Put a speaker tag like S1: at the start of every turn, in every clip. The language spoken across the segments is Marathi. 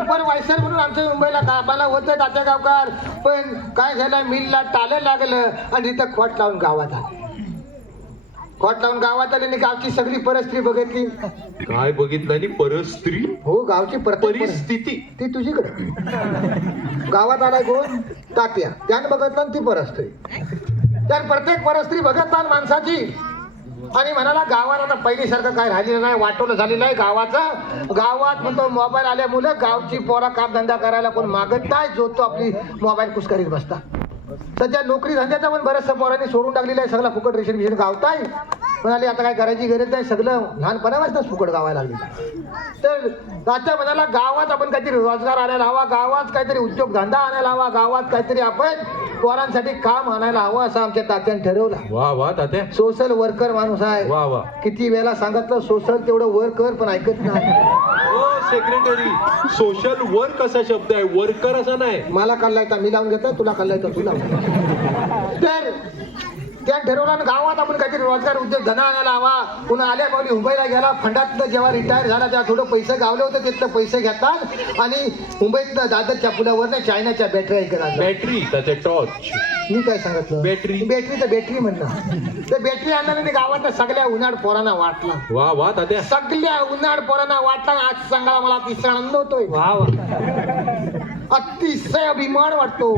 S1: सुपरवायझर म्हणून आमच्या मुंबईला कामाला होतं तात्या गावकार. पण काय झालं? मिलला टालं लागलं आणि तिथं खोट लावून गावात आले. खोट लावून गावात आले आणि गावची सगळी परिस्थिती बघितली.
S2: काय बघितलं आणि परस्त्री?
S1: हो गावची प्रत्येक परिस्थिती. ती तुझीकडे. गावात आलाय कोण? तात्या. त्यानं बघितलं आणि ती परिस्थिती त्यानं प्रत्येक परिस्थिती बघितला माणसाची. आणि म्हणाला गावाला आता पहिल्यासारखं काय राहिलेलं नाही वाटवलं झालेलं आहे गावाचं. गावात म्हणतो मोबाईल आल्यामुळे गावची पोरा काम धंदा करायला कोण मागत नाही जो तो आपली मोबाईल कुस्करीत बसता. सध्या नोकरी धंद्याचा पण बऱ्याचशा पोरांनी सोडून टाकलेला आहे सगळं फुकट रेशन बिशन गावताय. म्हणाले आता काय करायची गरज नाही सगळं लहानपणापासूनच फुकट गावायला लागली. तर तात्या म्हणाला गावात आपण काहीतरी रोजगार आणायला हवा गावात काहीतरी उद्योग धंदा आणायला हवा गावात काहीतरी आपण पोरांसाठी काम आणायला हवं असं आमच्या तात्याने ठरवलं.
S2: वा वा तात्या.
S1: सोशल वर्कर माणूस आहे.
S2: वा वा.
S1: किती वेळा सांगितलं सोशल तेवढं वर कर पण ऐकत नाही.
S2: सेक्रेटरी सोशल वर्क असा शब्द आहे वर्कर असा नाही.
S1: मला कल्लाय तर मी लावून घेतो तुला कल्लाय तर तुला तर त्या ठरवलं आणि गावात आपण काहीतरी रोजगार उद्योग धना आणायला हवा पुन्हा आल्या पावली मुंबईला गेला. फंडातलं जेव्हा रिटायर झाला तेव्हा थोडं पैसे गावले होते तिथलं पैसे घेतात. आणि मुंबईतलं दादरच्या पुलावर नाही चायनाच्या बॅटऱ्या ऐकत
S2: बॅटरी त्याचे टॉर्च
S1: मी काय सांगितलं
S2: बॅटरी.
S1: बॅटरी तर बॅटरी म्हणलं. तर बॅटरी आणल्याने गावात सगळ्या उन्हाळ पोरांना वाटला.
S2: वा वा तात्या
S1: सगळ्या उन्हाळ पोरांना वाटला. आज सांगायला मला अतिशय आनंद होतोय. अतिशय अभिमान वाटतो.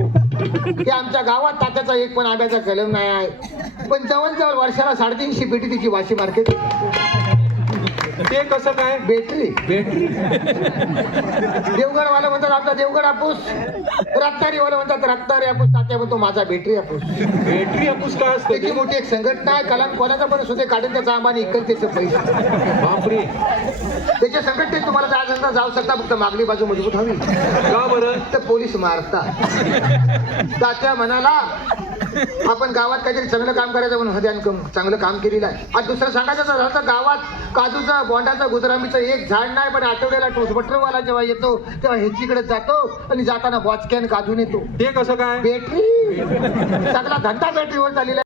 S1: की आमच्या गावात तात्याचा एक पण आंब्याचा कलम नाही आहे. पण जवळ जवळ वर्षाला साडेतीनशे पेटी तिची वाशी मार्केट
S2: ते कसं काय?
S1: बॅटरी
S2: बॅटरी
S1: देवगडवाला म्हणतात आपला देवगड हापूस. रत्नारीवाला म्हणतात रत्नारी हापूस तात्या म्हणतो माझा बॅटरी हापूस.
S2: बॅटरी हापूस काय असतं
S1: त्याची
S2: ते?
S1: मोठी एक संघटना आहे कलाम कोणाचा पण सुद्धा काढून त्याचा आंबानी इकल त्याचे पैसे.
S2: बापरे.
S1: त्याच्या संघटनेत तुम्हाला जायचं जाऊ शकता फक्त मागली बाजू मजबूत हवी.
S2: का बरं?
S1: तर पोलीस मारतात. तात्या म्हणाला आपण गावात काहीतरी चांगलं काम करायचं म्हणून हद्यान कम- चांगलं काम केलेलं आहे. आज दुसरं सांगायचं तर झालं तर गावात काजूचा बोंडाचा गुजरामीचं एक झाड नाही पण आठवड्याला टोसबटरवाला जेव्हा येतो तेव्हा ह्याचीकडे जातो आणि जाताना बॉचकॅन काजून येतो.
S2: ते कसं काय?
S1: बॅटरी. सगळा धंदा बॅटरीवर आहे.